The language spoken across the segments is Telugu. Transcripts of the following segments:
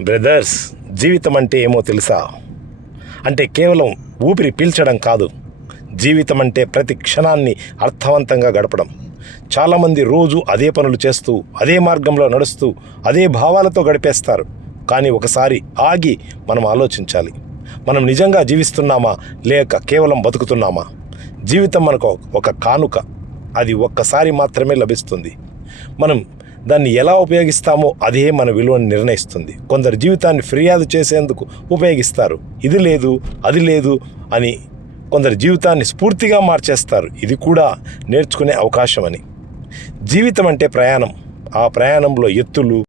బ్రదర్స్, జీవితం అంటే ఏమో తెలుసా? అంటే కేవలం ఊపిరి పీల్చడం కాదు. జీవితం అంటే ప్రతి క్షణాన్ని అర్థవంతంగా గడపడం. చాలామంది రోజు అదే పనులు చేస్తూ, అదే మార్గంలో నడుస్తూ, అదే భావాలతో గడిపేస్తారు. కానీ ఒకసారి ఆగి మనం ఆలోచించాలి. మనం నిజంగా జీవిస్తున్నామా లేక కేవలం బతుకుతున్నామా? జీవితం మనకు ఒక కానుక. అది ఒక్కసారి మాత్రమే లభిస్తుంది. మనం దాన్ని ఎలా ఉపయోగిస్తామో అదే మన విలువను నిర్ణయిస్తుంది. కొందరు జీవితాన్ని ఫిర్యాదు చేసేందుకు ఉపయోగిస్తారు. ఇది లేదు, అది లేదు అని. కొందరు జీవితాన్ని స్ఫూర్తిగా మార్చేస్తారు. ఇది కూడా నేర్చుకునే అవకాశం అని. జీవితం అంటే ప్రయాణం. ఆ ప్రయాణంలో ఎత్తులు,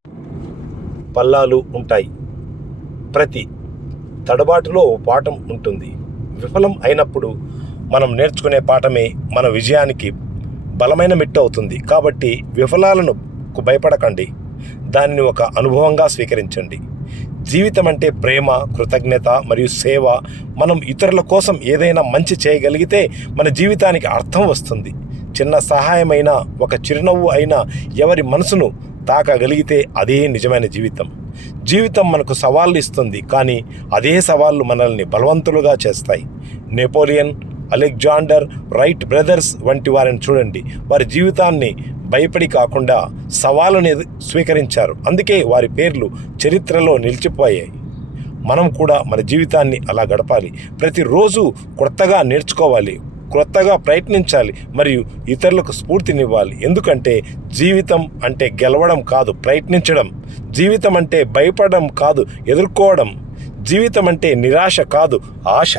పల్లాలు ఉంటాయి. ప్రతి తడబాటులో ఓ పాఠం ఉంటుంది. విఫలం అయినప్పుడు మనం నేర్చుకునే పాఠమే మన విజయానికి బలమైన మెట్టు అవుతుంది. కాబట్టి విఫలాలను భయపడకండి, దానిని ఒక అనుభవంగా స్వీకరించండి. జీవితం అంటే ప్రేమ, కృతజ్ఞత మరియు సేవ. మనం ఇతరుల కోసం ఏదైనా మంచి చేయగలిగితే మన జీవితానికి అర్థం వస్తుంది. చిన్న సహాయమైనా, ఒక చిరునవ్వు అయినా ఎవరి మనసును తాకగలిగితే అదే నిజమైన జీవితం. జీవితం మనకు సవాళ్ళు ఇస్తుంది, కానీ అదే సవాళ్ళు మనల్ని బలవంతులుగా చేస్తాయి. నెపోలియన్, అలెగ్జాండర్ రైట్ బ్రదర్స్ వంటి వారిని చూడండి. వారి జీవితాన్ని భయపడి కాకుండా సవాలుని స్వీకరించారు. అందుకే వారి పేర్లు చరిత్రలో నిలిచిపోయాయి. మనం కూడా మన జీవితాన్ని అలా గడపాలి. ప్రతిరోజు కొత్తగా నేర్చుకోవాలి, కొత్తగా ప్రయత్నించాలి మరియు ఇతరులకు స్ఫూర్తినివ్వాలి. ఎందుకంటే జీవితం అంటే గెలవడం కాదు, ప్రయత్నించడం. జీవితం అంటే భయపడడం కాదు, ఎదుర్కోవడం. జీవితం అంటే నిరాశ కాదు, ఆశ.